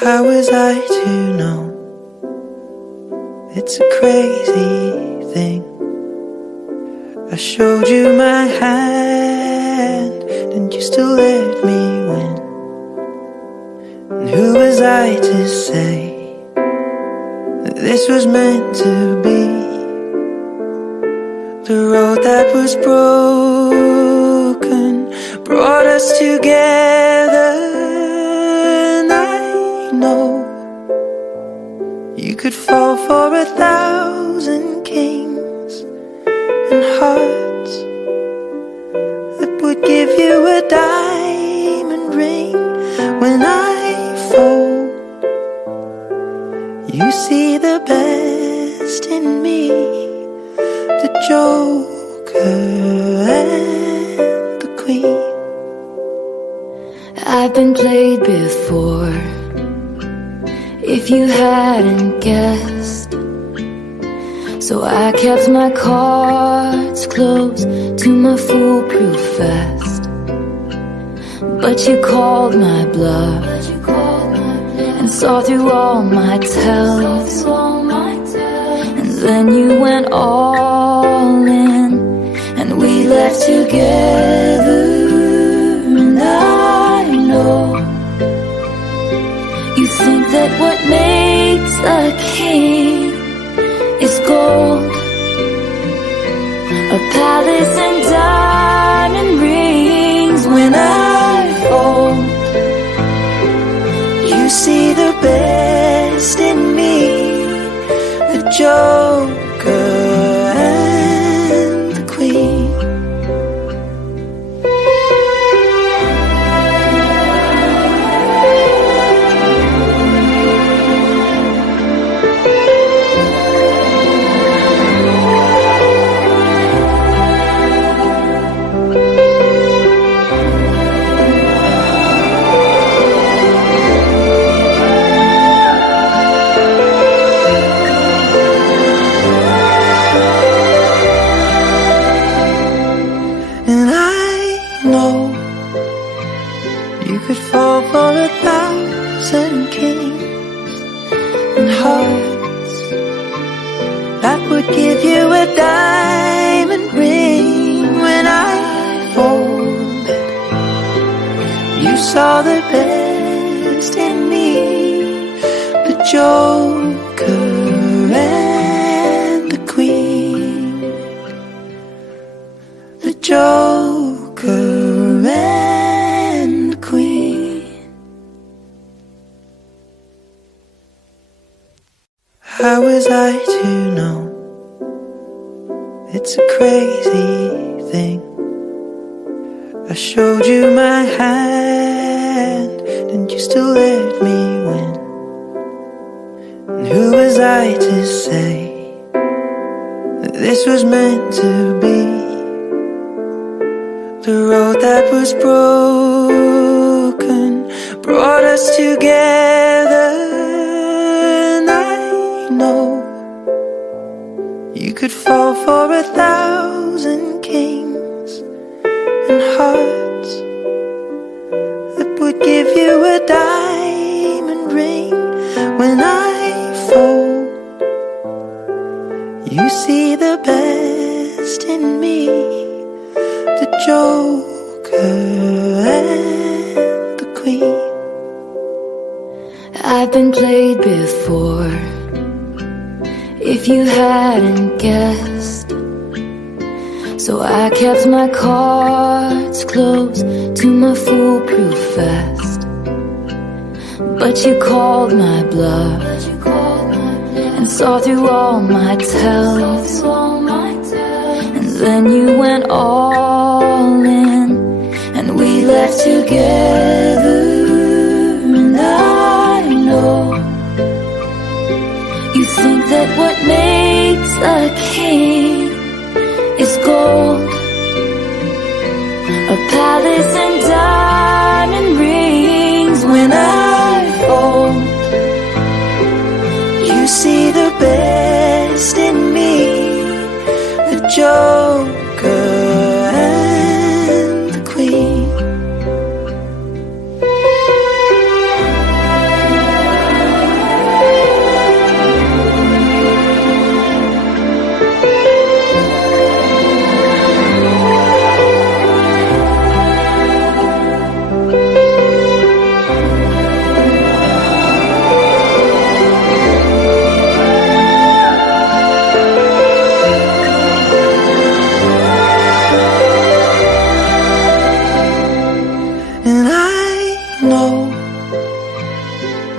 How was I to know? It's a crazy thing. I showed you my hand, and you still let me win. And who was I to say that this was meant to be? The road that was broken brought us together. And I know you could fall for 1,000 kings and hearts that would give you a diamond ring. When I fold, you see the best in me, the Joker and the Queen. I've been played before, if you hadn't guessed. So I kept my cards close to my foolproof vest. But you called my bluff and saw through all my tells. And then you went all in, and we left together. And I know you think that what makes a king is gold, a palace and diamond rings. When I fold, you see the best in me, the Joker and the Queen. You could fall for 1,000 kings and hearts that would give you a diamond ring. When I folded, you saw the best in me, the Joker and the Queen, the Joker and the Queen. How was I to know? It's a crazy thing. I showed you my hand, and you still let me win. And who was I to say that this was meant to be? The road that was broken brought us together. And I know you could fall for 1,000 kings and hearts that would give you a diamond ring. When I fold, you see the best in me, the Joker and the Queen. I've been played before, if you hadn't guessed. So I kept my cards close to my foolproof vest. But you called my bluff and saw through all my tells. And then you went all in, and we left together. And I know you think that what makes a king is gold, a palace and diamond rings. When I fold, you see the best in me, the Joker and the Queen.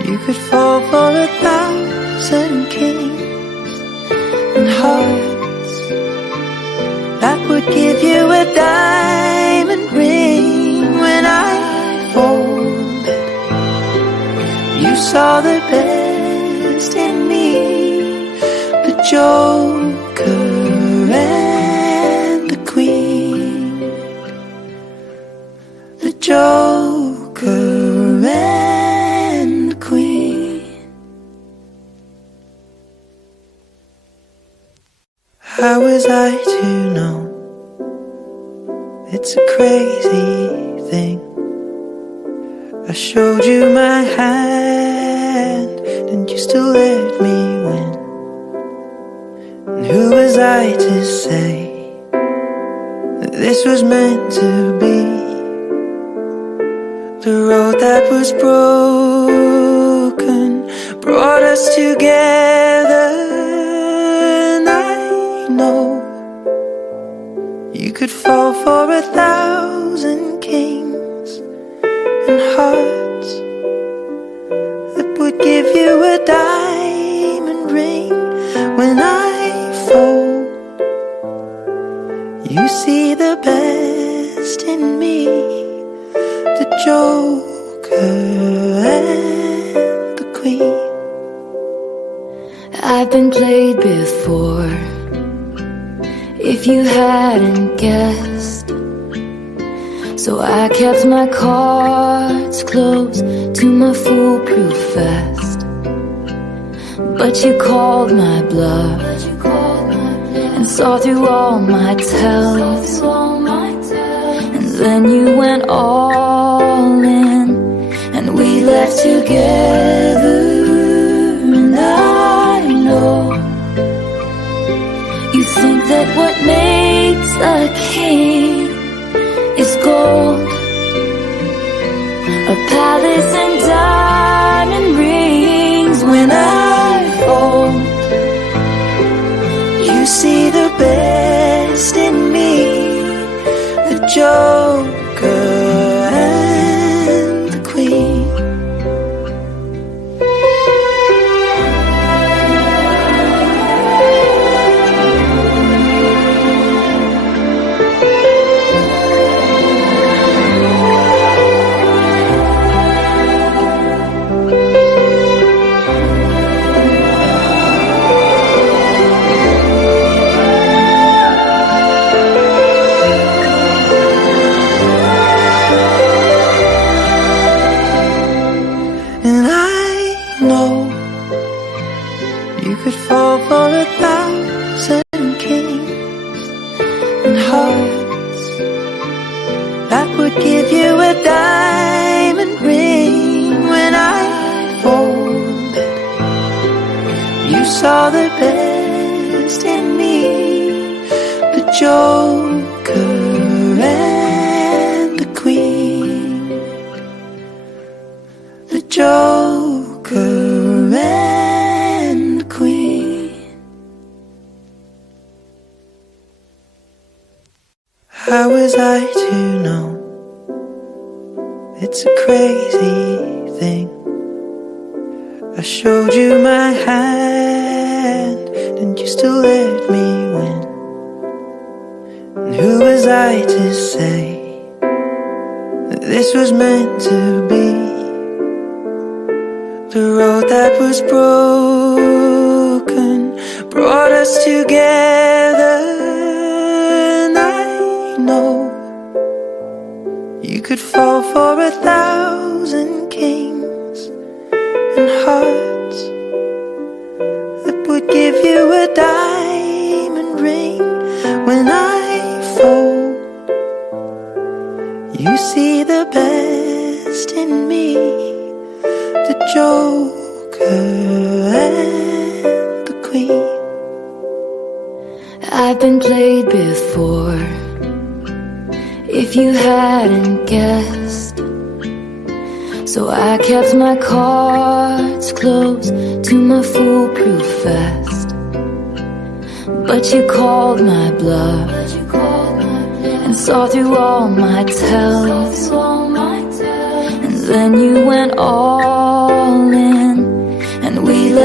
You could fall for 1,000 kings and hearts that would give you a diamond ring. When I folded, you saw the best in me, the Joker and the Queen, the Joker and the Queen. How was I to know? It's a crazy thing. I showed you my hand, and you still let me win. And who was I to say that this was meant to be? The road that was broken brought us together. And I know you could fall for 1,000 kings and hearts that would give you a diamond ring. When I fold, you see the best in me, the Joker and the Queen. I've been played before, if you hadn't guessed. So I kept my cards close to my foolproof vest. But you called my bluff and saw through all my tells. And then you went all in, and we left together. And I know you think that what makes a king is gold, a palace and diamond rings. When I fold, you see the best in me, the Joker and the Queen. And I know you could fall for 1,000 kings and hearts that would give you a diamond ring. When I folded, you saw the best in me, the Joker and the Queen, the Joker and the Queen. How was I to know? It's a crazy thing. I showed you my hand, and you still let me win. And who was I to say that this was meant to be? The road that was broken brought us together. And I know you could fall for 1,000 kings and hearts that would give you a diamond ring. When I fold, you see the best in me, the Joker and the Queen. I've been played before, if you hadn't guessed. So I kept my cards close to my foolproof vest. But you called my bluff and saw through all my tells. And then you went all in,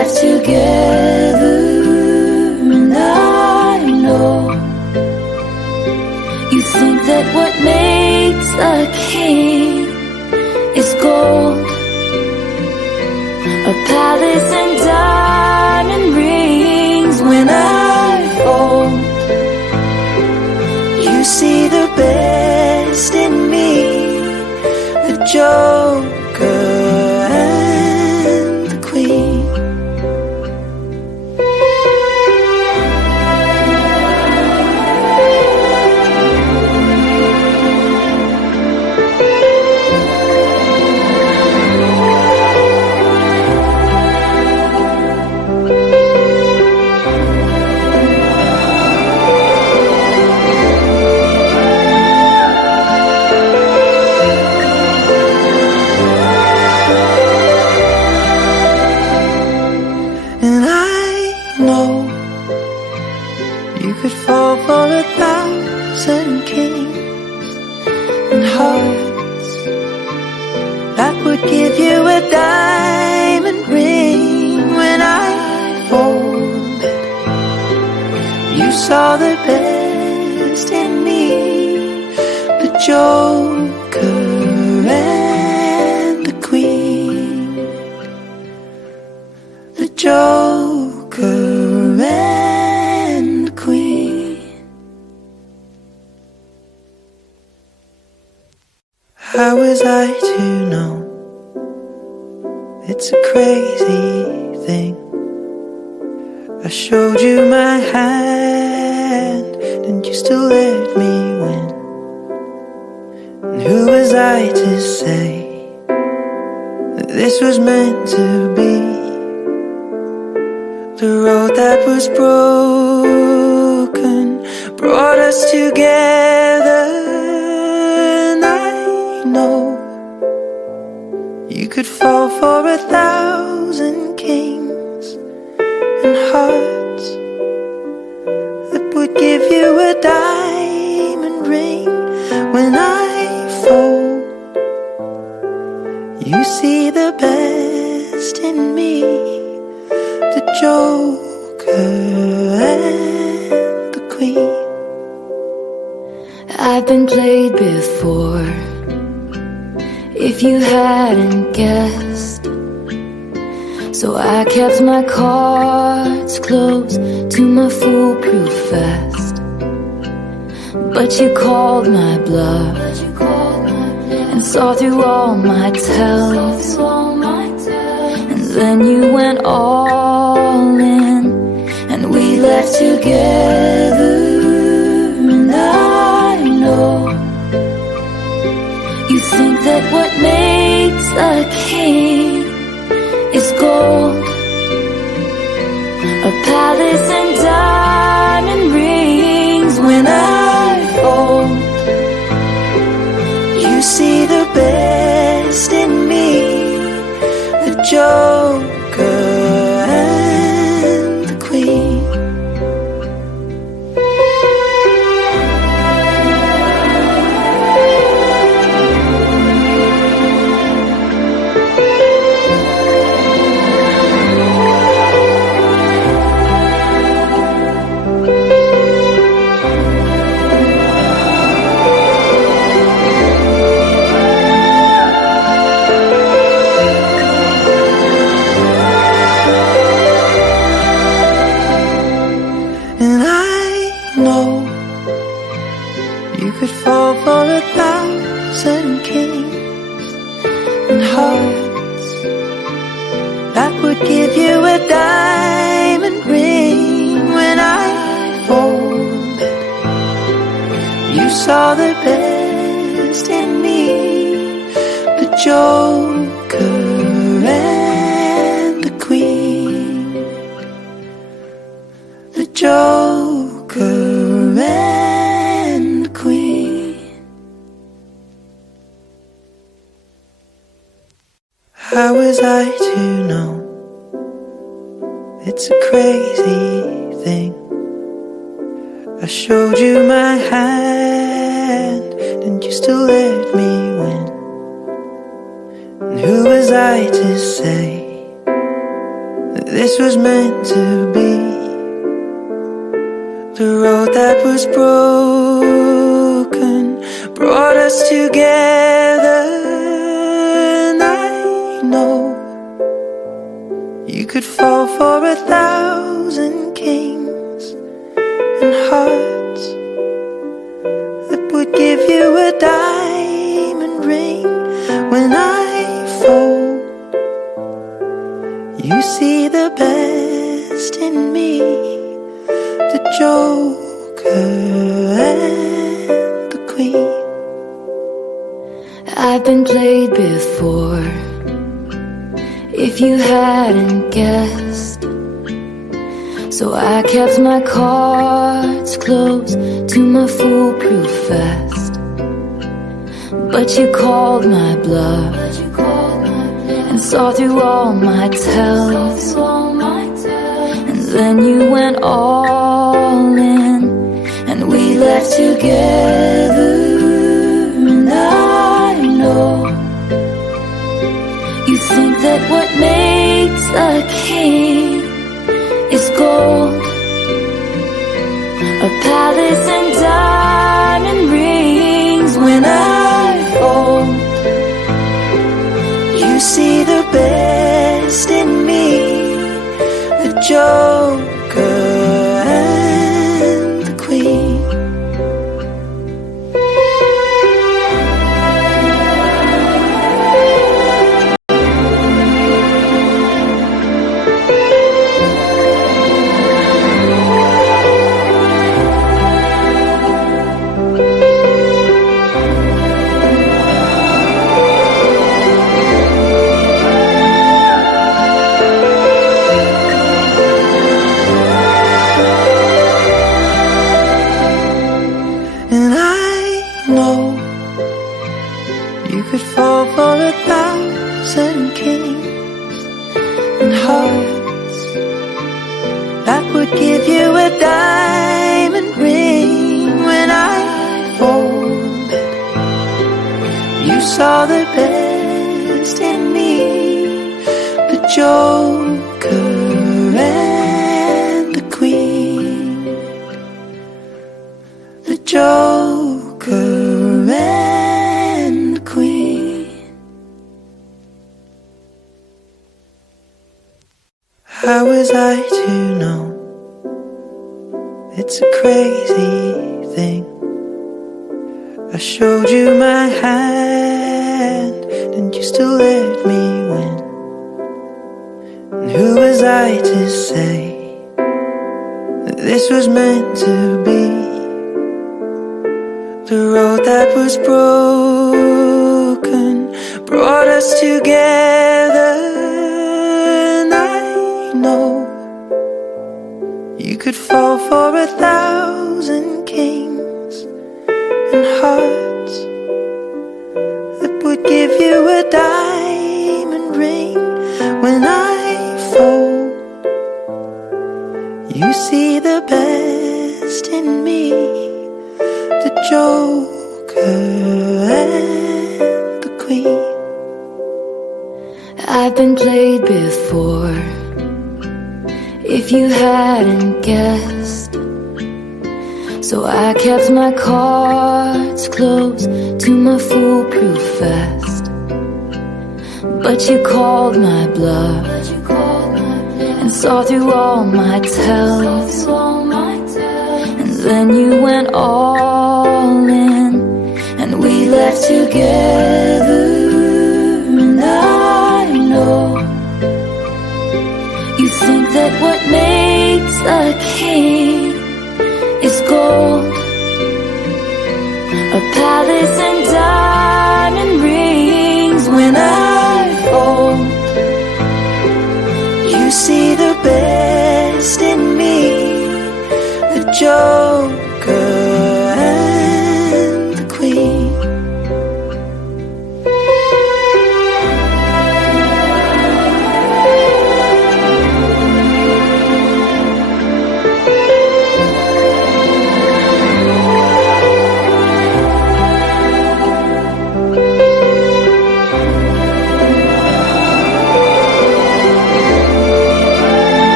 left together, and I know you think that what makes a king is gold, a palace and diamond rings. When I fold, you see the best in me, the Joker and the Queen. And I know you could fall for 1,000 kings and hearts that would give you a diamond ring. When I folded, you saw the best in me, the Joker and the Queen, the Joker and the Queen. How was I to know? It's a crazy thing. I showed you my hand, and you still let me win. And who was I to say that this was meant to be? The road that was broken brought us together, and I know you could fall for 1,000 kings and hearts that would give you a diamond ring. When I fold, you see the best in me, the Joker and the Queen. I've been played before, if you hadn't guessed. So I kept my cards close to my foolproof vest. But you called my bluff and saw through all my tells, and then you went all in, and we left together. And I know you think that what makes a king is gold, a palace and diamond rings. When I fold, you see the best in me, the Joker and the Queen. And I know you could fall for 1,000 kings and hearts that would give you a diamond ring. When I folded, you saw the best in me, the Joker and the Queen, the Joker and the Queen. How was I to know? It's a crazy thing. I showed you my hand, and you still let me win. And who was I to say that this was meant to be. The road that was broken brought us together. And I know you could fall for 1,000 kings and hearts that would give you a diamond ring. When I fall, you see the best in me, the Joker and the Queen. I've been played before, if you hadn't guessed. So I kept my cards close to my foolproof vest. But you called my bluff and saw through all my tells. And then you went all in, and we left together. And I know you think that what makes a king is gold, a palace and diamond rings. When I fall, you see the best in me, the Joker and the Queen. And I know you could fall for 1,000 kings and hearts that would give you a diamond ring. When I folded, you saw the best in me, the Joker and the Queen, the Joker and the Queen. How was I to know? It's a crazy thing. I showed you my hand, and you still let me win. And who was I to say that this was meant to be? The road that was broken brought us together. And I know you could fall for 1,000 kings and hearts that would give you a diamond ring. When I fall, you see the best in me, the Joker and the Queen. I've been played before, if you hadn't guessed. So I kept my cards close to my foolproof vest. But you called my bluff and saw through all my tells. And then you went all in, and we left together. And I know you think that what makes a king is gold, a palace and diamond rings. When I fall, you see the best in me, the Joker and the Queen.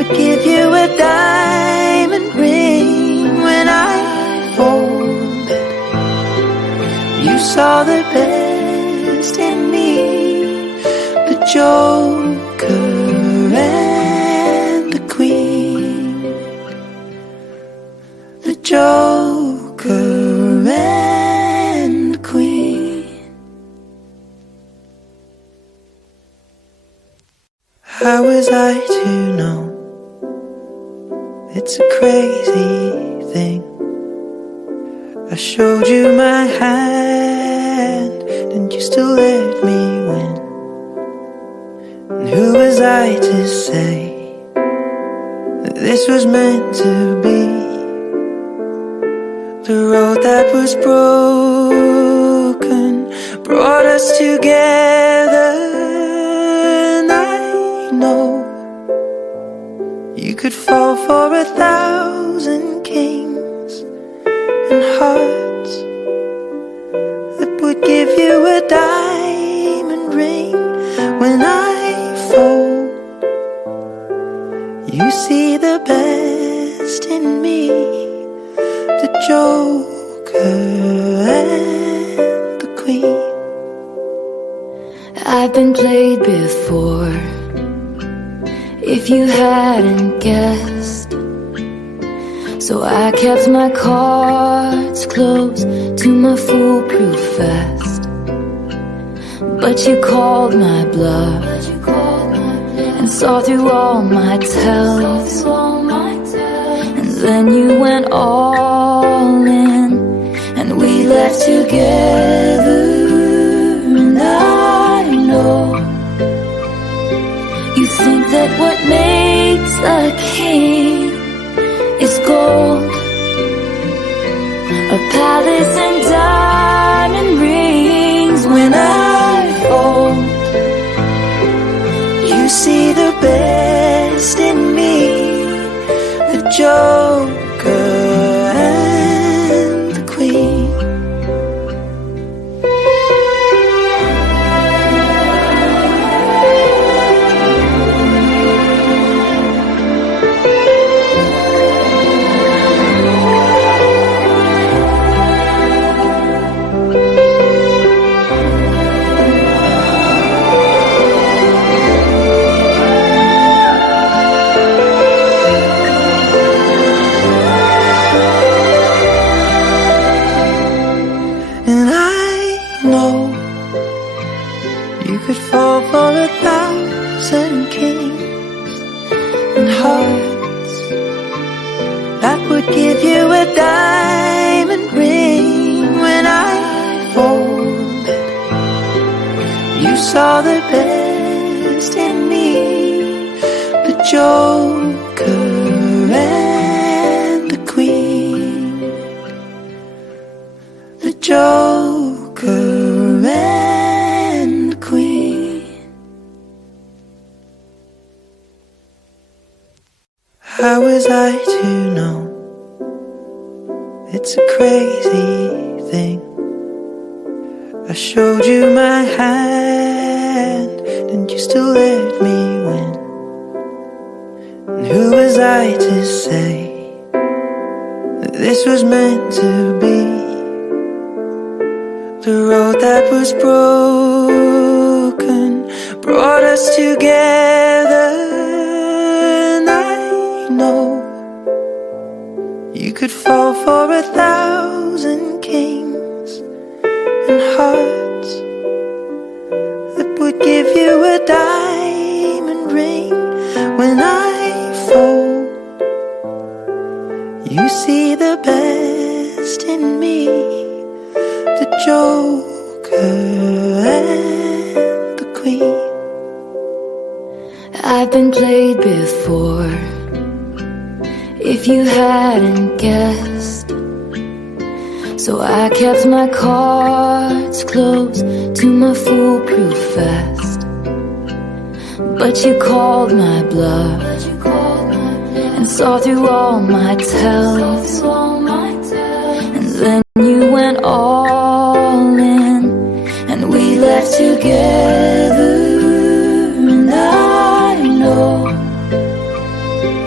would give you a diamond ring when I folded. You saw the best in me, the Joker and the Queen, the Joker and the Queen. How was I to know? It's a crazy thing. I showed you my hand, and you still let me win. And who was I to say that this was meant to be? The road that was broken brought us together, and I know you could fall for 1,000 kings and hearts that would give you a diamond ring when I fold. You see the best in me, the Joker and the Queen. I've been played before, if you hadn't guessed. So I kept my cards close to my foolproof vest. But you called my bluff and saw through all my tells. And then you went all in, and we left together. And I know you think that what makes a king is gold, a palace and diamond rings when I fold. You see the best in me, the Joker and the Queen. You could fall for 1,000 kings and hearts that would give you a diamond ring when I folded. You saw the best in me, the Joker and the Queen, the Joker and the Queen. How was I to know? It's a crazy thing. I showed you my hand, and you still let me win. And who was I to say that this was meant to be? The road that was broken brought us together, and I know you could fall for 1,000 kings and hearts that would give you a diamond ring when I fold. You see the best in me, the Joker and the Queen. I've been played before, if you hadn't guessed. So I kept my cards close to my foolproof vest. But you called my bluff and saw through all my tells. And then you went all in, and we left together. And I know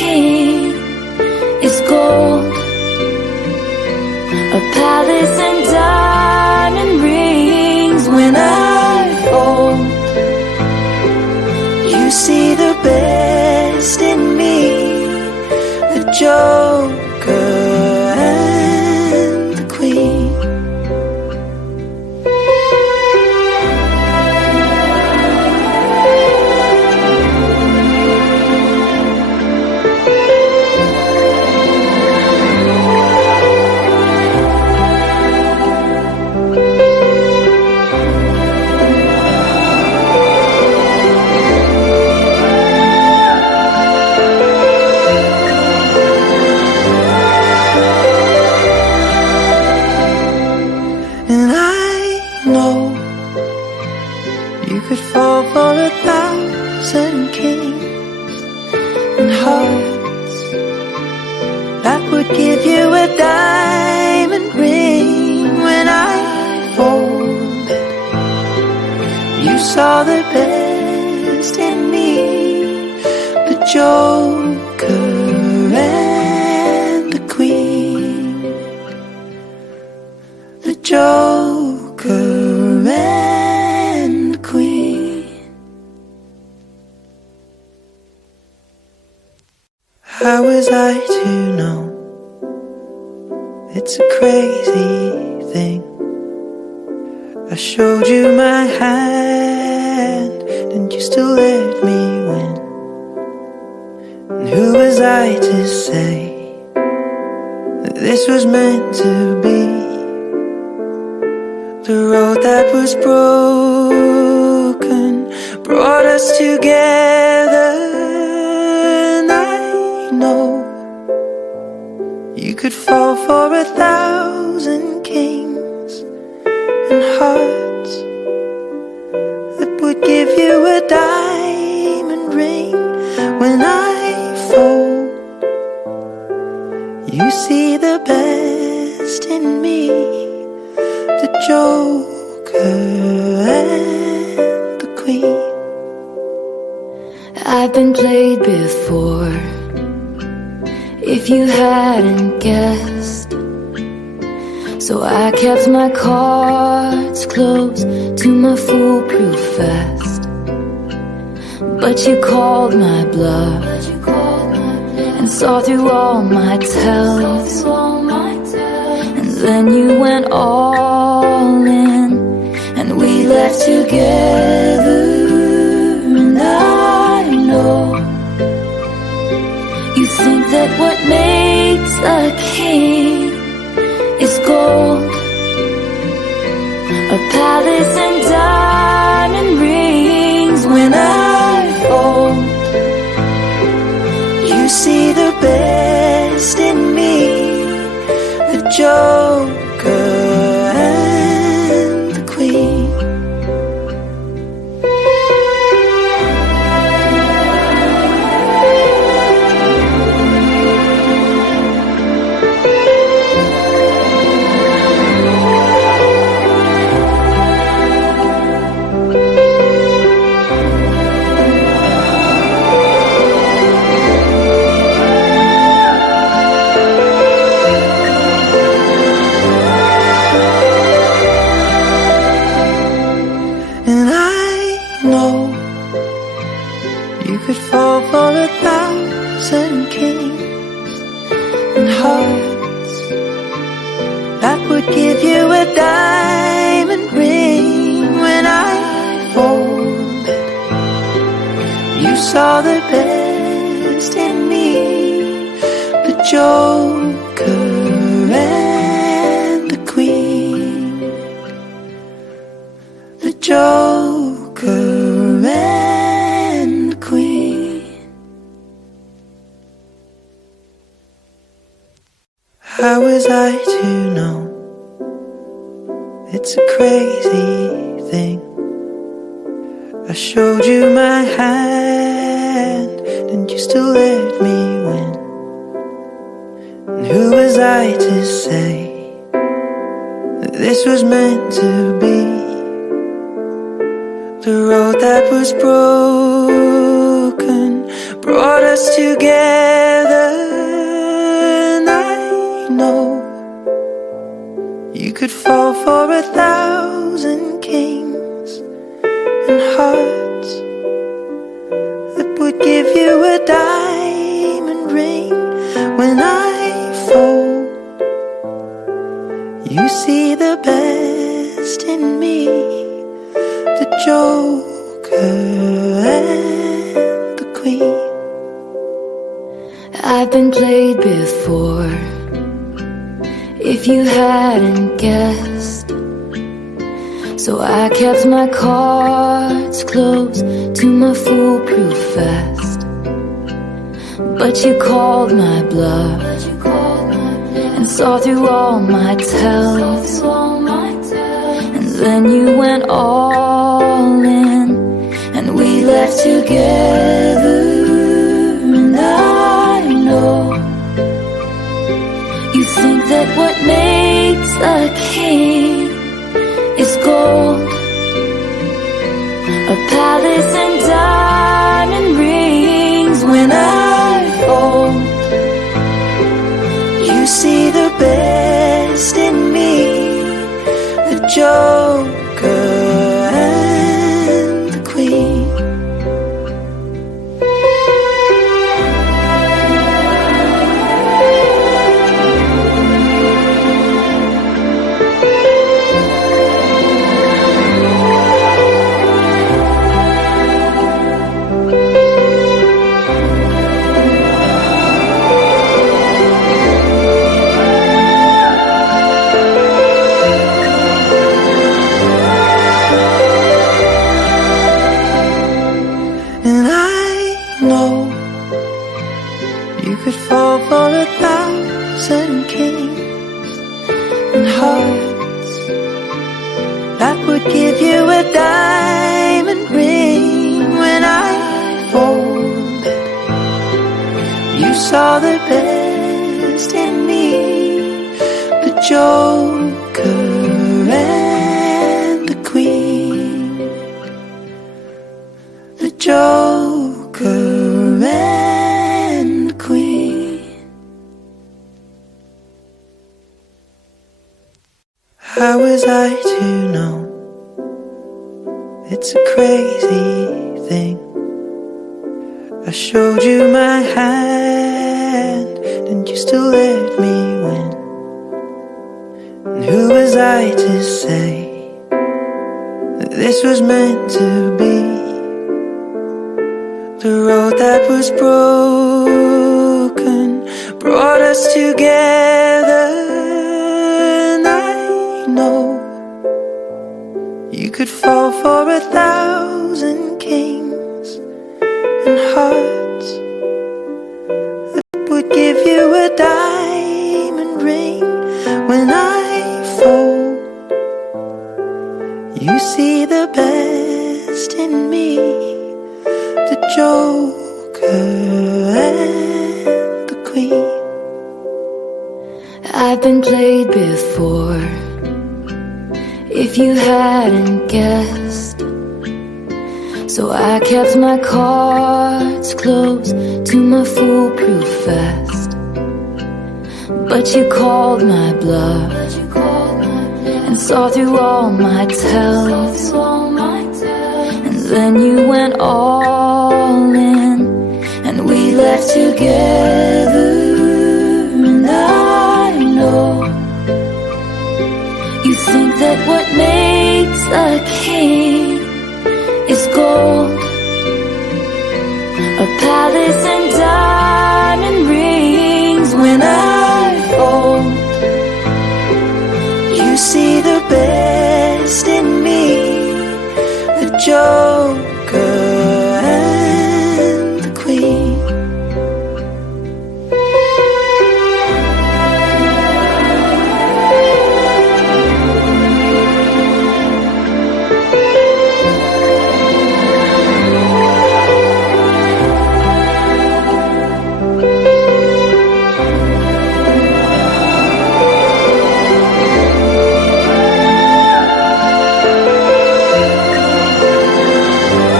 king is gold, a palace and diamond rings. When I fold, you see the best in me, the Joker and the Queen. You could fall for 1,000 kings and hearts that would give you a diamond ring. When I folded, you saw the best in me, the Joker and the Queen, the Joker and the Queen. How was I to know? It's a crazy thing. I showed you my hand, and you still let me win. And who was I to say that this was meant to be? The road that was broken brought us together, and I know you could fall for 1,000 kings and hearts that would give you a diamond ring. When I fold, you see the best in me, the Joker and the Queen. I've been played before, if you hadn't guessed. So I kept my cards close to my foolproof vest. But you called my bluff and saw through all my tells. And then you went all in, and we left together. And I know you think that what makes a king is gold, a palace and diamond rings. When I fold, you see the best in me, the Joker and the Queen. You could fall for 1,000 kings and hearts that would give you a diamond ring. When I folded, you saw the best in me, the Joker and the Queen, the Joker and the Queen. How was I to know? It's a crazy thing. I showed you my hand, and you still let me win. And who was I to say that this was meant to be? The road that was broken brought us together. And I know you could fall for 1,000 kings and hearts that would give you a diamond ring. When I fold, you see the best in me, the Joker and the Queen. I've been played before, if you hadn't guessed. So I kept my cards close to my foolproof vest. But you called my bluff and saw through all my tells. And then you went all in, and we left together. And I know you think that what makes a king is gold, a palace and diamond rings. When I fold, you see the best in me, the Joker and the Queen. You could fall for 1,000 kings and hearts that would give you a diamond ring. When I folded, you saw the best in me, the Joker and the Queen, the Joker and the Queen. How was I to know? It's a crazy thing. I showed you my hand, and you still let me win. And who was I to say that this was meant to be? The road that was broken brought us together. And I know you could fall for 1,000 kings and hearts that would give you a diamond ring. When I fold, you see the best in me, the Joker and the Queen. I've been played before, if you hadn't guessed. So I kept my cards close to my foolproof vest. But you called my bluff and saw through all my tells. And then you went all in, and we left together. And I know you think that what makes a king is gold, a palace and diamond rings. When I fold, you see the best in me, the Joker and the Queen.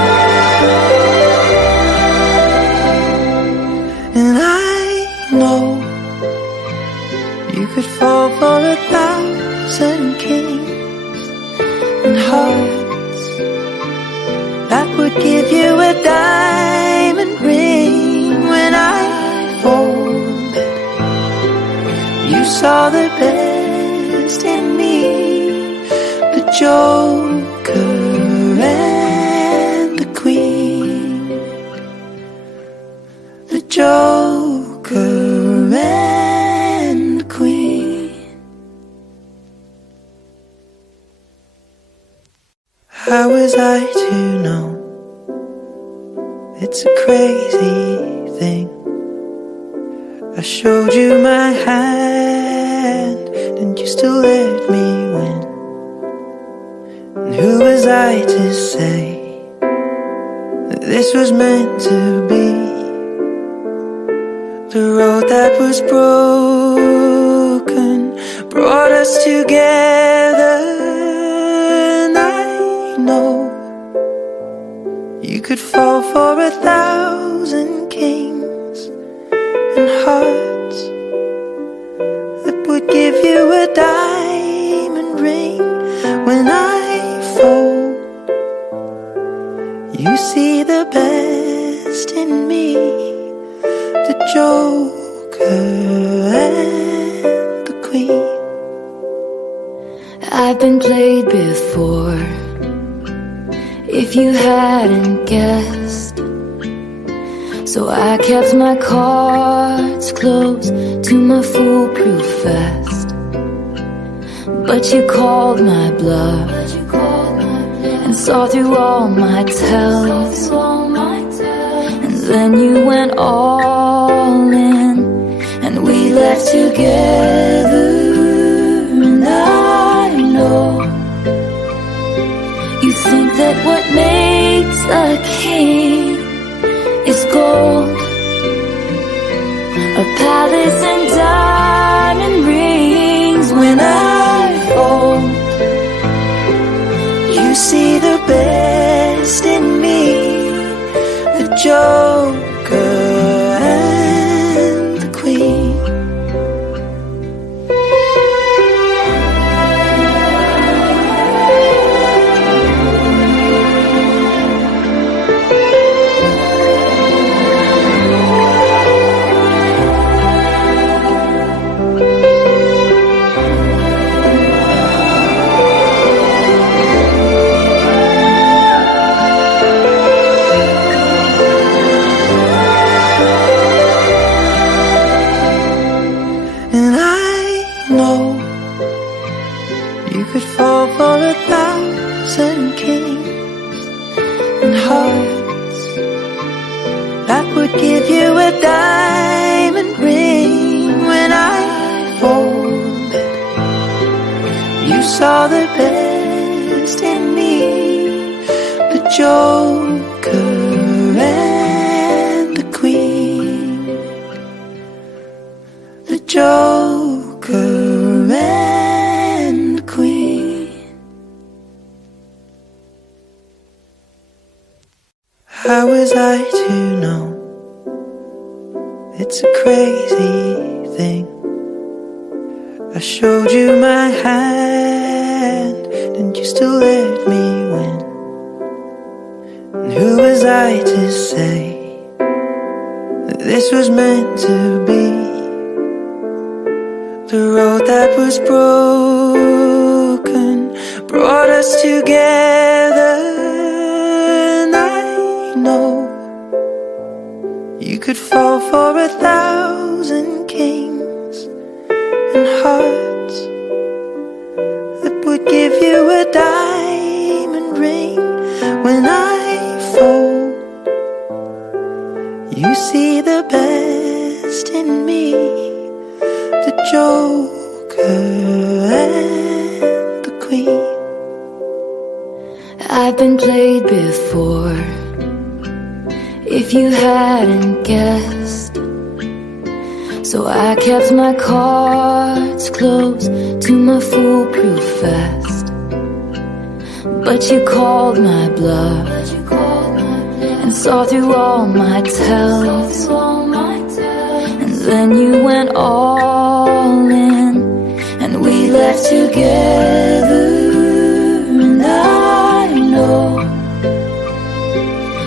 give you a diamond ring when I folded. You saw the best in me, the Joker and the Queen, the Joker and the Queen. How was I to know? It's a crazy thing. I showed you my hand, and you still let me win. And who was I to say that this was meant to be? The road that was broken brought us together, and I know you could fall for 1,000 kings and hearts that would give you a diamond ring when I fold. You see the best in me, the Joker and the Queen. I've been played before, if you hadn't guessed. So I kept my cards close to my foolproof vest. But you called my bluff and saw through all my tells. And then you went all in, and we left together. And I know you think that what makes a king is gold, a palace and diamond rings when I fold. You see the best in me, the Joker and the Queen. And I know you could fall for 1,000 kings and hearts that would give you a diamond ring when I folded. You saw the best in me, the Joker and the Queen, the Joker and the Queen. How was I to know? It's a crazy thing. I showed you my hand, and you still let me win. And who was I to say that this was meant to be? The road that was broken brought us together, and I know you could fall for 1,000 kings and hearts that would give you a diamond ring when I fold. You see the best in me, the Joker and the Queen. I've been played before, if you hadn't guessed. So I kept my cards close to my foolproof vest. But you called my bluff and saw through all my tells. And then you went all in, and we left together. And I know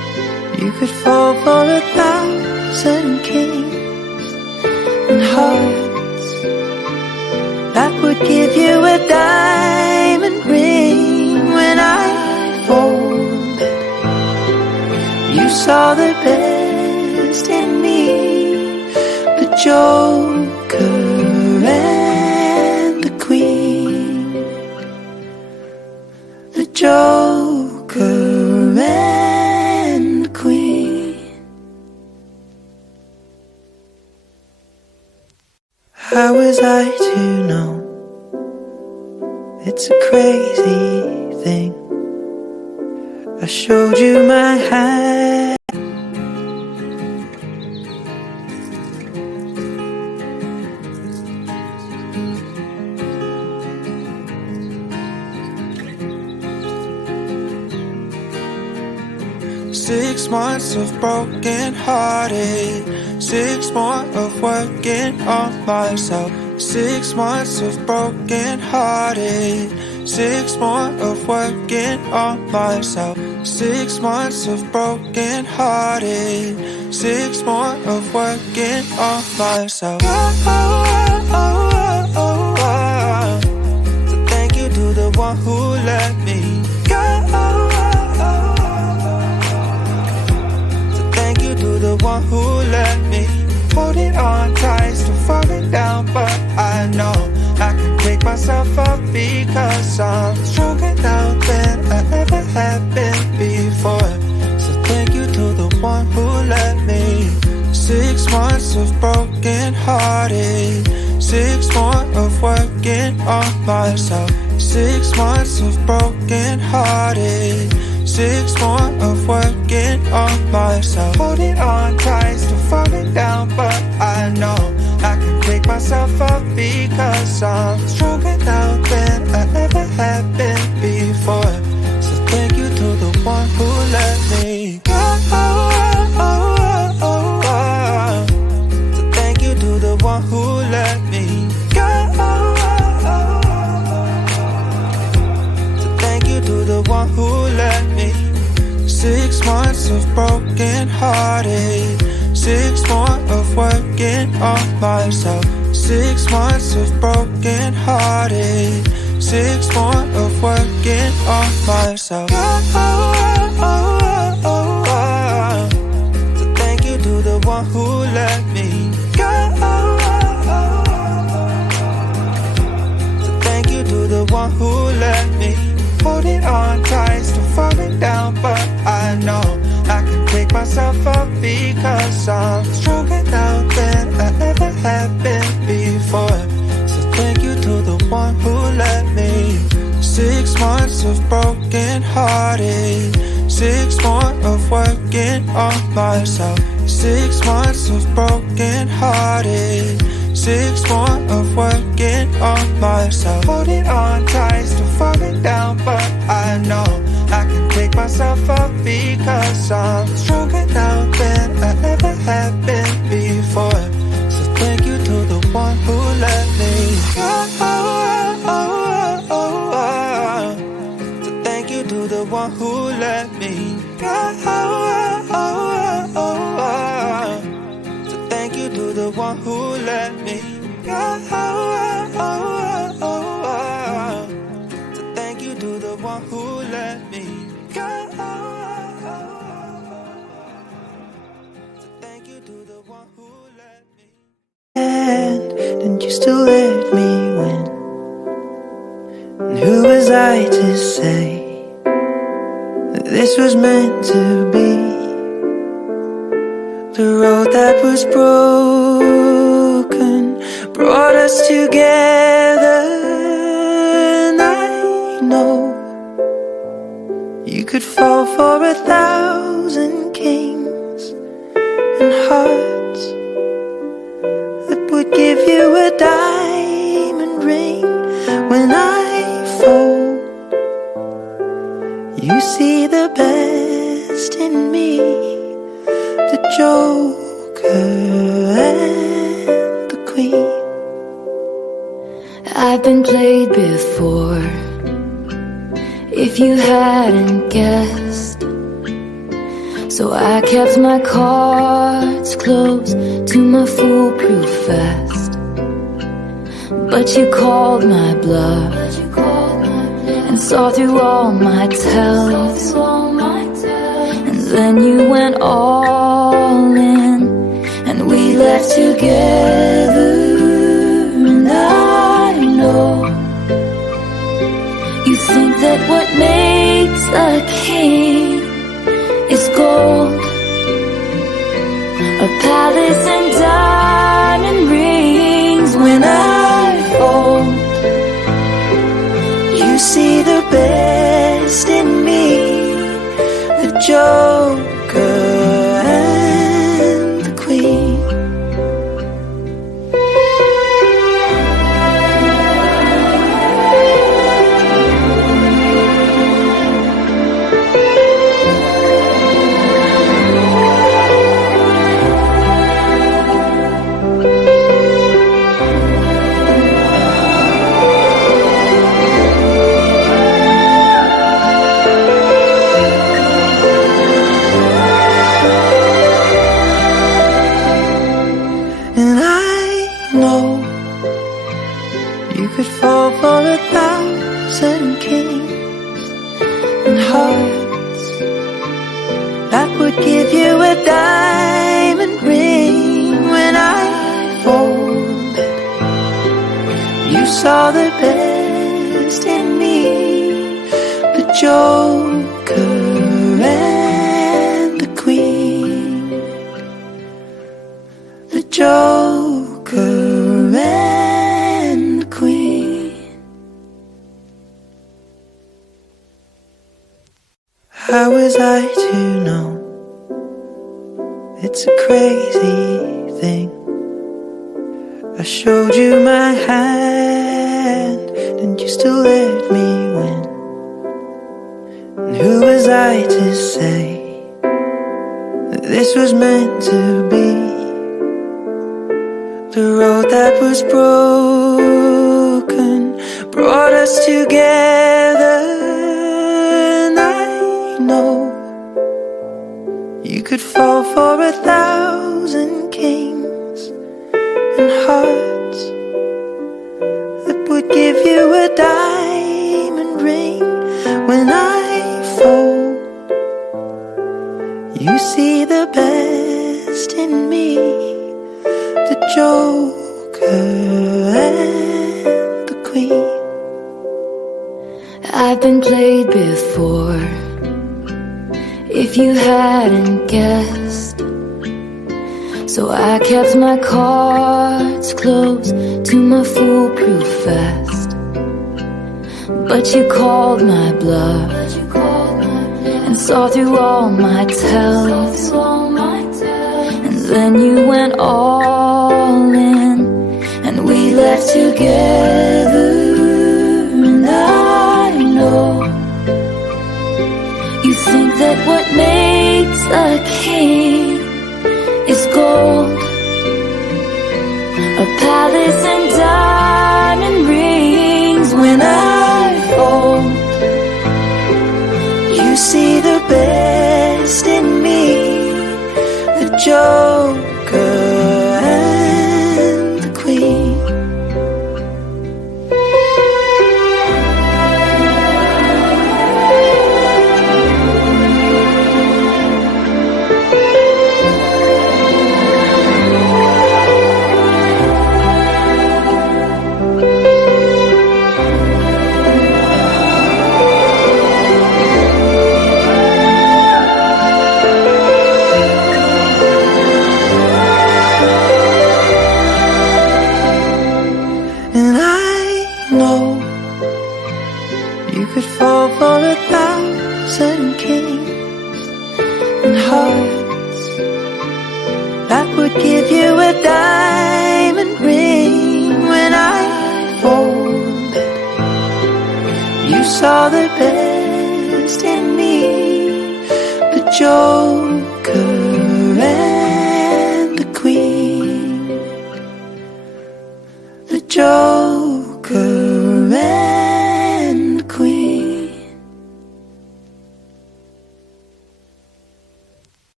could fall for 1,000 kings and hearts that would give you a diamond ring. When I folded, you saw the best in me, the Joker and the Queen, the Joker and the Queen. How was I to know? It's a crazy thing. I showed you my hand. Six months of broken hearted, 6 more of working on myself. 6 months of broken hearted, 6 more of working on myself. 6 months of broken hearted, 6 more of working on myself. So thank you to the one who let me go. To the one who let me holding on tight, still falling down, but I know I can pick myself up because I'm stronger now than I ever have been before. So thank you to the one who let me. 6 months of broken hearted, 6 more of working on myself. 6 months of broken hearted, 6 more of working on myself. Holding on tight, still falling down, but I know I can pick myself up because I'm stronger now than I ever have been before. So thank you to the one who let me go. So thank you to the one who let me go. So thank you to the one who let me. 6 months of broken hearted, 6 more of working on myself. 6 months of broken hearted, 6 more of working on myself. So thank you to the one who let me go. So thank you to the one who let me. Holding on tight, still falling down, but I know I can pick myself up because I'm stronger now than I ever have been before. So thank you to the one who let me. 6 months of broken hearted, 6 more of working on myself. 6 months of broken hearted, 6 more of working on myself. Holding on tight, still falling down, but I know I can pick myself up because I'm stronger now than I ever have been before. So thank you to the one who let me go. So thank you to the one who let me go. So thank you to the one who let me go. So thank you to the one who let me go. So thank you to the one who let me. And you still let me win. And who was I to say that this was meant to be? The road that was broken brought us together. And I know you could fall for 1,000 kings and hearts that would give you a diamond ring. When I fold, you see the best in me, the Joker and the Queen. I've been played before, if you hadn't guessed. So So I kept my cards close to my foolproof vest. But you called my bluff and saw through all my tells. And then you went all in, and we left together. And I know you think that what makes a king is gold, a palace and diamond rings. When I fold, you see the best in me, the Joker and the Queen. You could fall for 1,000 kings and hearts that would give you a diamond ring. When I folded, you saw the best in me, the Joker and the Queen, the Joker and the Queen. How was I to know? It's a crazy thing. I showed you my hand, and you still let me win. And who was I to say that this was meant to be? The road that was broken brought us together. And I know you could fall for 1,000 kings and hearts that would give you a diamond ring. When I fold, you see the best in me, the Joker and the Queen. I've been played before, if you hadn't guessed. So I kept my cards close to my foolproof vest. But you called my bluff and saw through all my tells. And then you went all in, and we left together. And I know you think that what makes a king is gold, a palace and diamond rings. When I fold, you see the best in me, the Joker and the Queen. And I know you could fall for 1,000 kings and hearts that would give you a diamond ring. When I folded, you saw the best in me, the Joker and the Queen, the Joker and the Queen.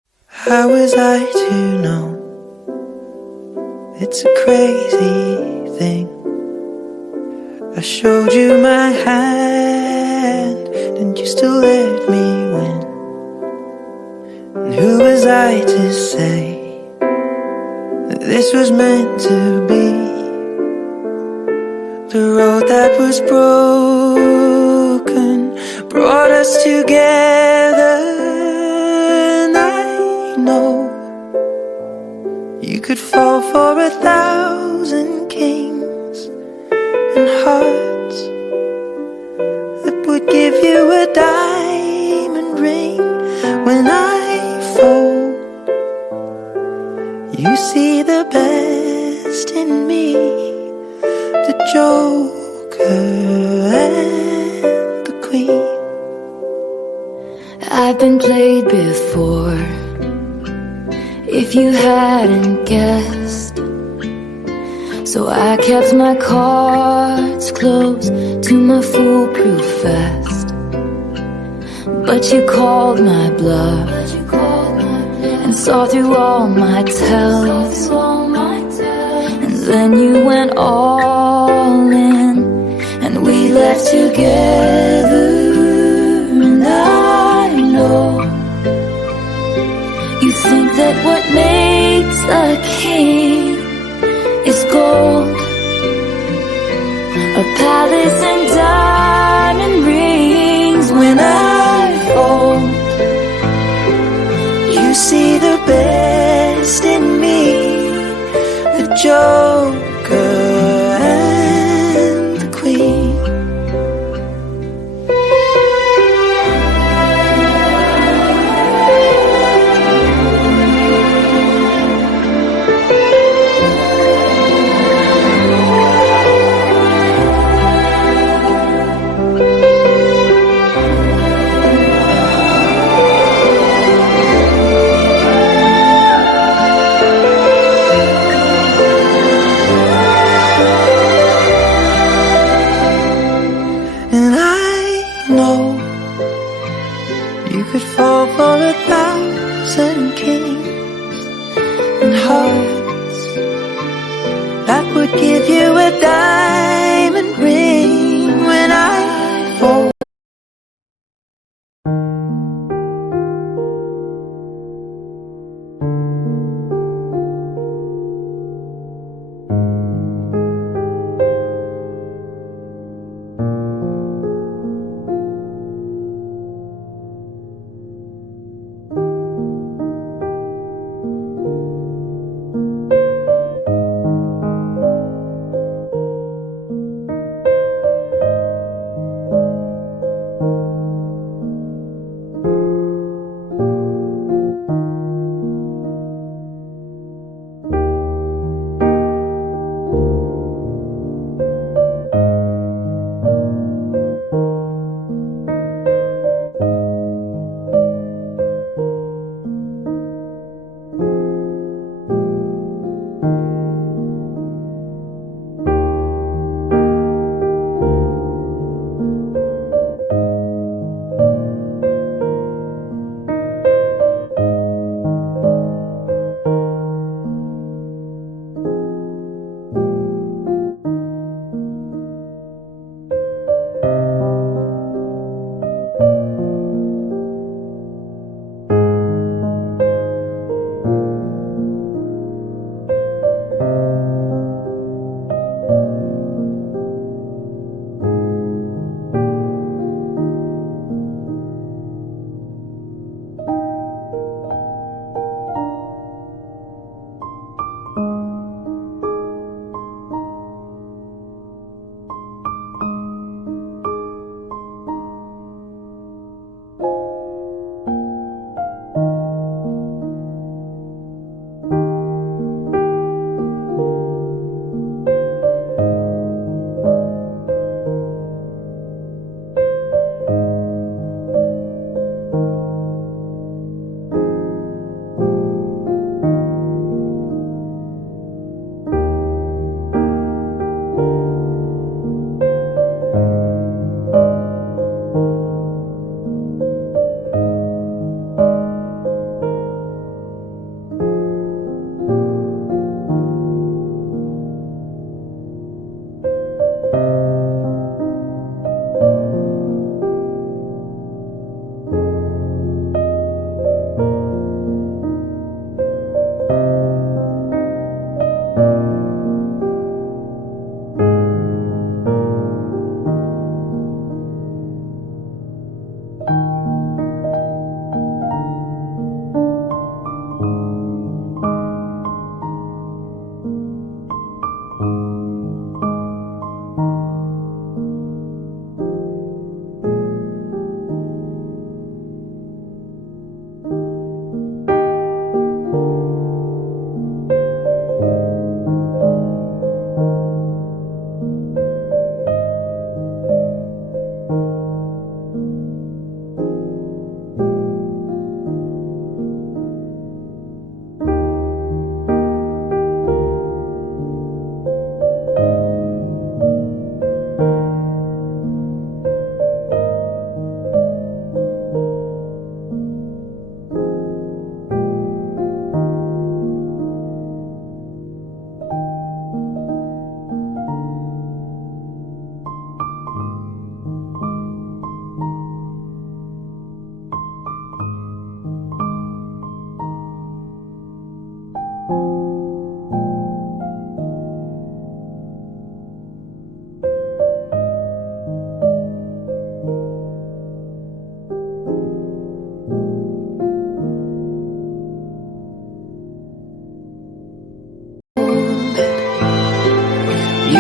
How was I to know? It's a crazy thing. I showed you my hand, and you still let me win. And who was I to say that this was meant to be? The road that was broken brought us together. And I know you could fall for 1,000 kings and hearts that would give you a diamond ring. When I fold, you see the best in me, the joker and the queen. I've been played before, if you hadn't guessed. So I kept my cards close to my foolproof vest. But you called my bluff and saw through all my tells. And then you went all in, and we left together. And I know you think that what makes a king is gold, a palace and diamond rings. When I fold, You see the best in me, the joker and the queen. And I know you could fall for 1,000 kings and hearts that would give you a diamond ring. When I fall,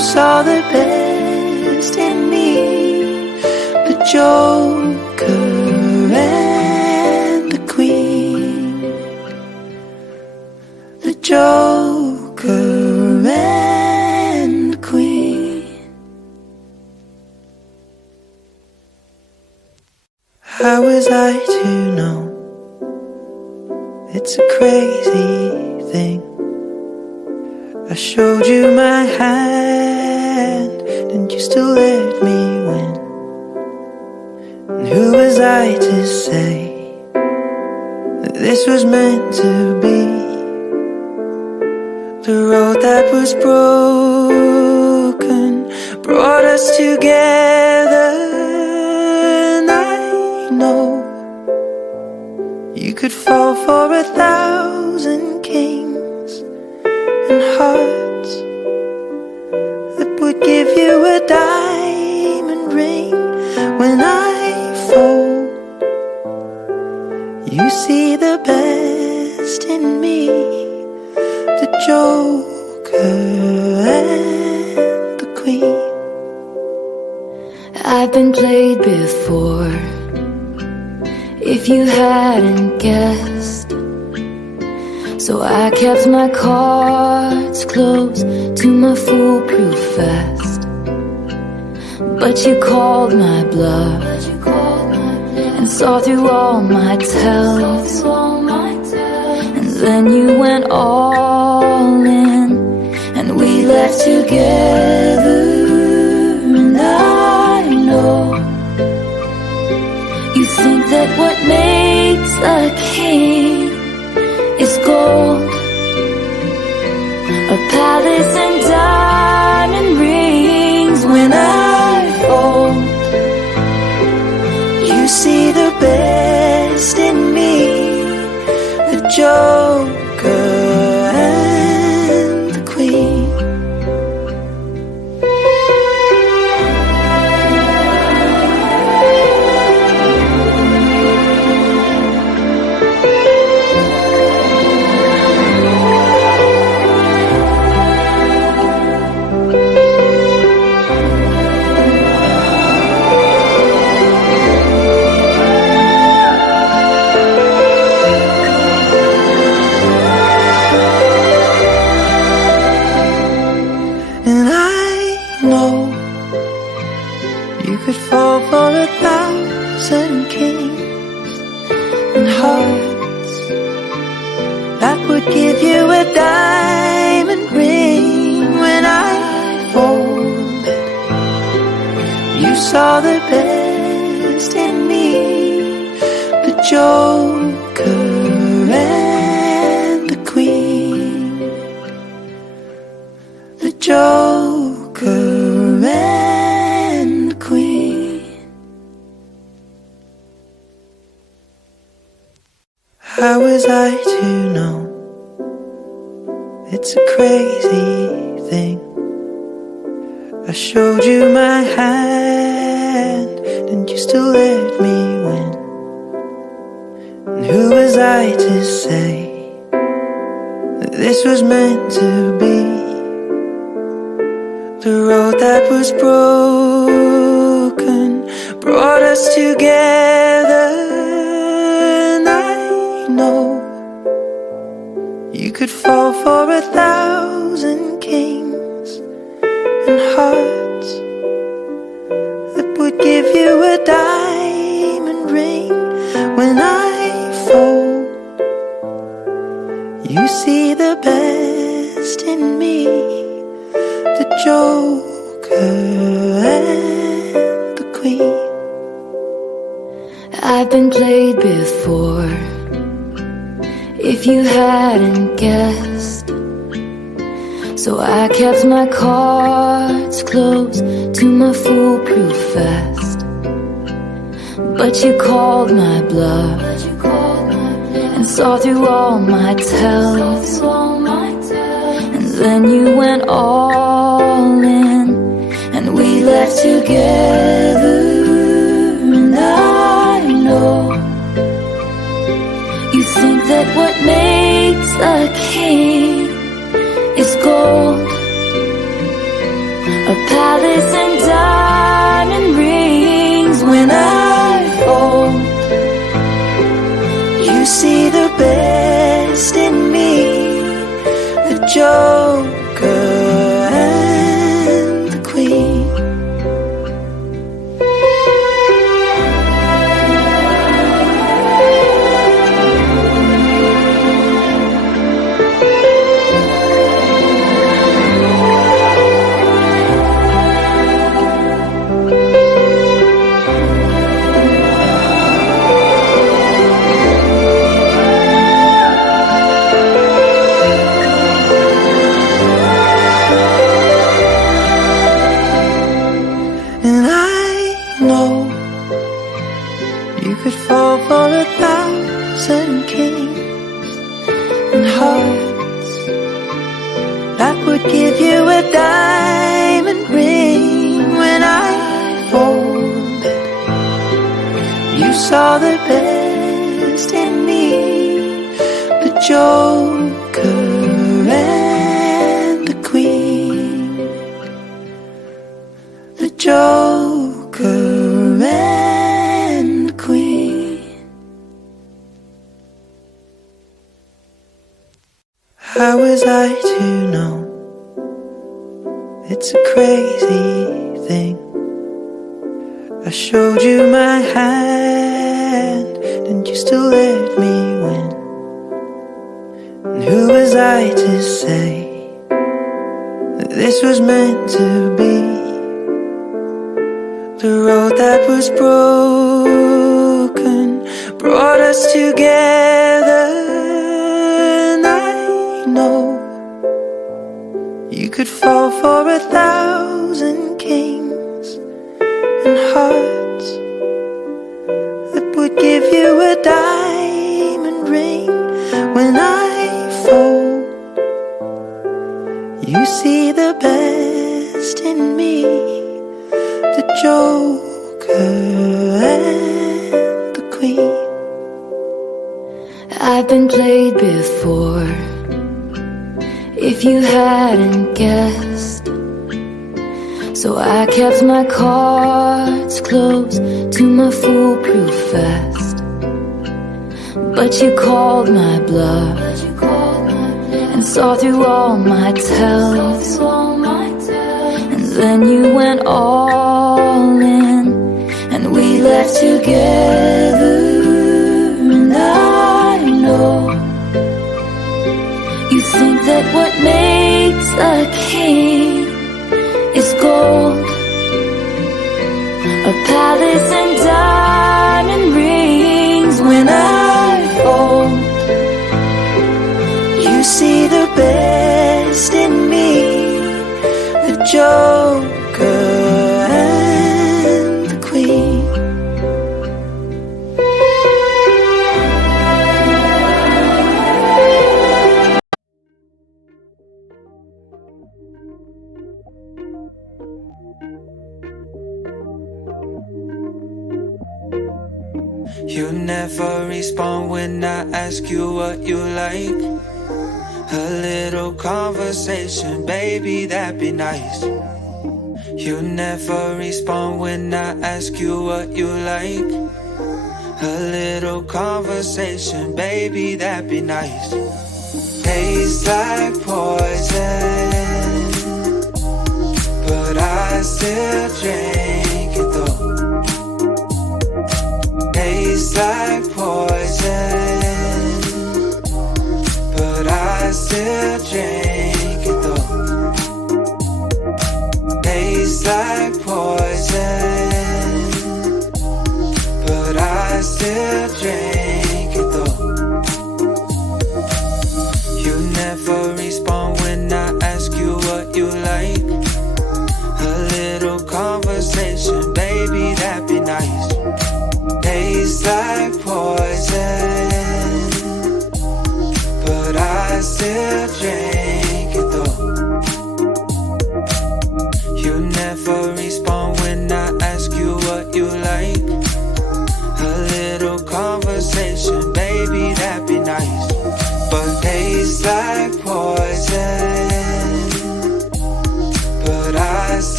saw the best in me, the Joker and the Queen, the Joker and the Queen. How was I to know? It's a crazy thing. I showed you my hand, and you still let me win. And who was I to say that this was meant to be? The road that was broken brought us together, and I know you could fall for 1,000 kings and hearts that would give you a diamond ring. When I fold, you see the best in me, the Joker and the Queen. I've been played before, if you hadn't guessed. So I kept my cards close to my foolproof vest. But you called my bluff and saw through all my tells. And then you went all in, and we left together. And I know you think that what makes a king is gold, a palace and diamond rings. When I fold, you see the best in me, the Joker and the Queen. And I know you could fall for 1,000 kings and hearts that would give you a diamond ring. When I folded, you saw the best in me, the Joker and the Queen, the Joker and the Queen. How was I to know? It's a crazy thing. I showed you my hand, and you still let me win. And who was I to say that this was meant to be? The road that was broken brought us together, and I know you could fall for 1,000 kings and hearts that would give you a diamond ring. When I fold, you see the best in me, the Joker and the Queen. I've been played before, if you hadn't guessed. So I kept my cards close to my foolproof vest. But you called my bluff and saw through all my tells. And then you went all in, and we left together. And I know you think that what makes a king is gold, a a palace and diamond rings. When I fold, you see the best in me, the Joker and the Queen. And I know you could fall for 1,000 kings and hearts that would give you a diamond ring. When I folded, you saw the best in me, the Joker and the Queen, the Joker and the Queen. How was I to know? It's a crazy thing. I showed you my hand, and you still let me win. And who was I to say that this was meant to be? The road that was broken brought us together. And I know you could fall for 1,000 kings and hearts that would give you a diamond ring. When I fold, you see the best in me, the Joker and the Queen. I've been played before, if you hadn't guessed. So I kept my cards close to my foolproof vest. But you called my bluff and saw through all my tells. And then you went all in, and we left together. And I know you think that what makes a king is gold, a palace and diamond rings. When I fold, you see the best in me, the Joker and the Queen. You never respond when I ask you what you like. A little conversation, baby, that'd be nice. You never respond when I ask you what you like. A little conversation, baby, that'd be nice. Tastes like poison, but I still drink it though. Tastes like poison, but I still drink it though. Tastes like poison, but I still drink it though. You never respond when I ask you what you like. A little conversation, baby, that'd be nice. Tastes like poison, but I still drink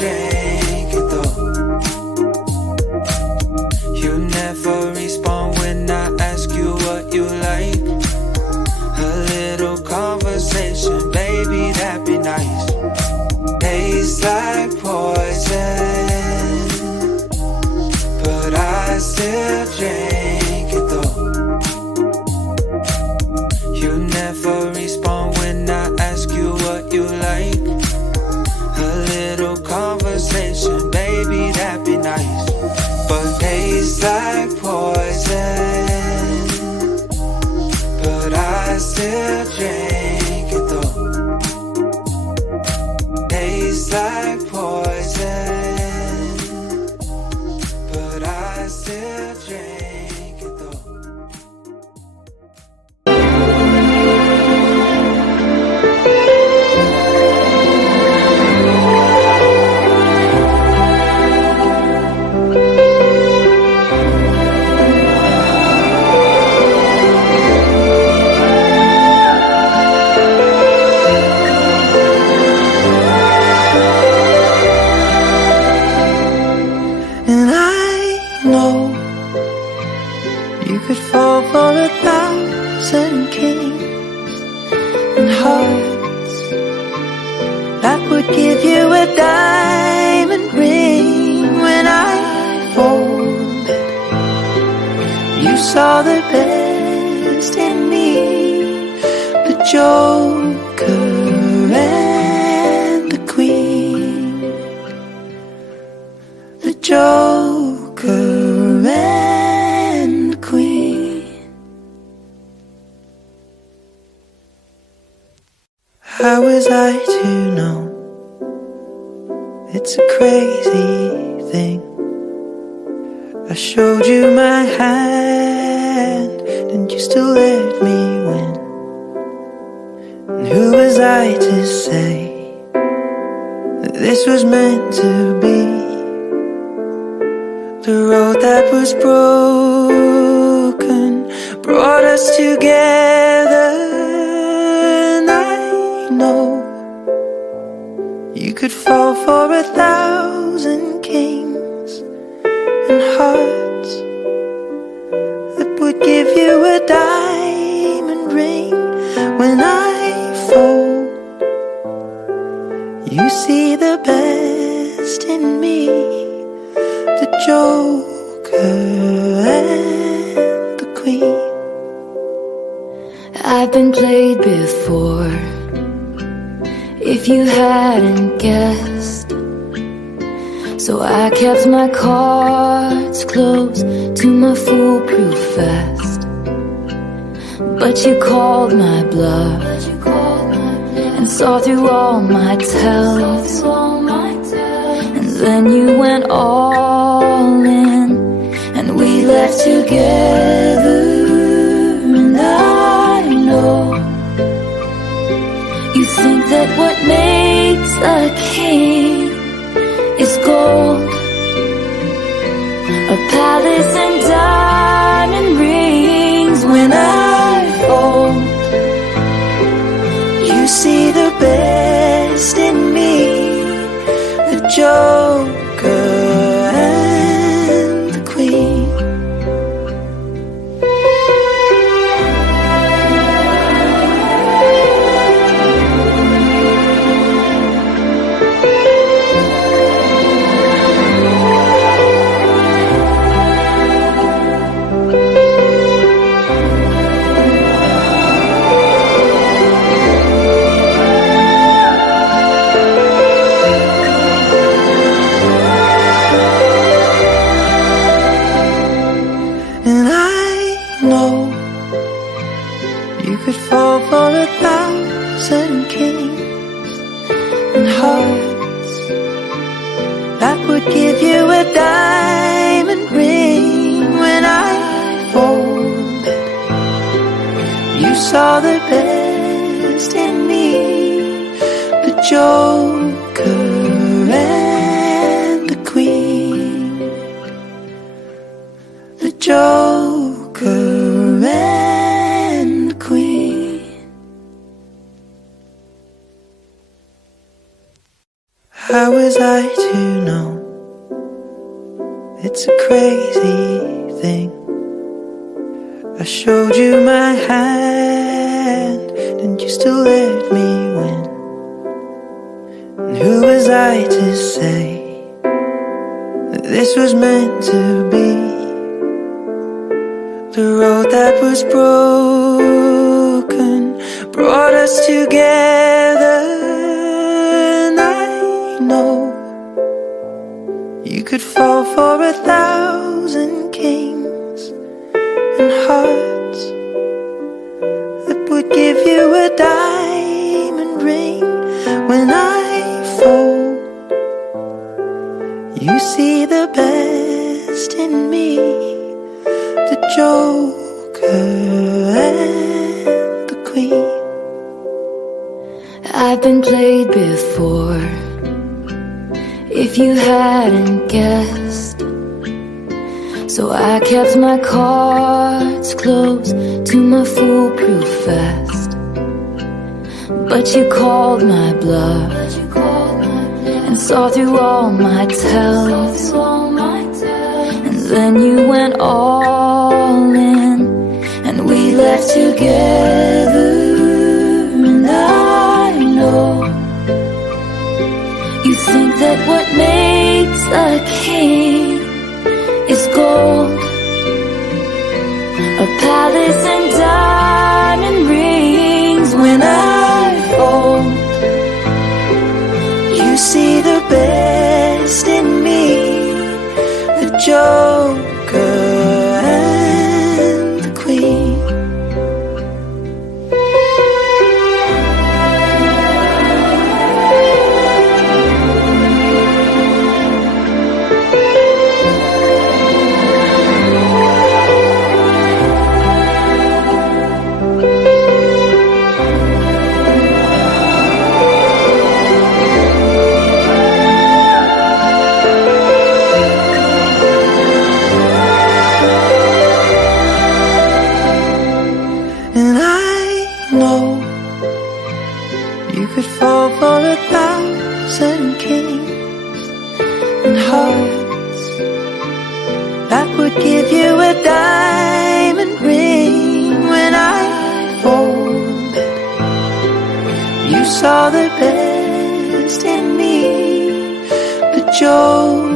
drink it though. You never respond when I ask you what you like. A little conversation, baby, that'd be nice. Tastes like poison, but I still drink it though. You never respond when I ask you what you like. A little conversation, baby, that'd be nice. But tastes like poison, but I still drink it though. Tastes like poison, but I still drink it though. And I know you could fall for 1,000 kings and hearts that would give you a diamond ring. When I folded, you saw the best in me, the Joker and the Queen, the Joker and the Queen. How was I to know? It's a crazy thing. I showed you my hand, and you still let me win. And who was I to say that this was meant to be? The road that was broken brought us together. And I know you could fall for 1,000 kings and hearts that would give you a diamond ring. When I fold, you see the best in me, the Joker and the Queen. I've been played before, if you hadn't guessed. So I kept my cards close to my foolproof vest. But you called my bluff and saw through all my tells. And then you went all in, and we left together. And I know you think that what makes a king is gold, a palace and diamond rings. When I fold, You see the best in me, the Joker and the Queen. And I know you could fall for 1,000 kings and hearts that would give you a diamond ring. When I folded, you saw the best in me, the Joker and the Queen, the Joker and the Queen. How was I to know? It's a crazy thing. I showed you my hand, and you still let me win. And who was I to say that this was meant to be? The road that was broken brought us together. And I know you could fall for 1,000 kings and hearts that would give you a diamond ring. When I fold, you see the best in me, the Joker and the Queen. I've been played before, if you hadn't guessed. So I kept my cards close to my foolproof vest. But you called my bluff and saw through all my tells. And then you went all in, and we left together. And I know you think that what makes a king is gold, a palace and diamond rings. When I fold, You see the best in me, the Joker and the Queen. And I know you could fall for 1,000 kings and hearts that would give you a diamond ring. When I folded, you saw the best in me, the joy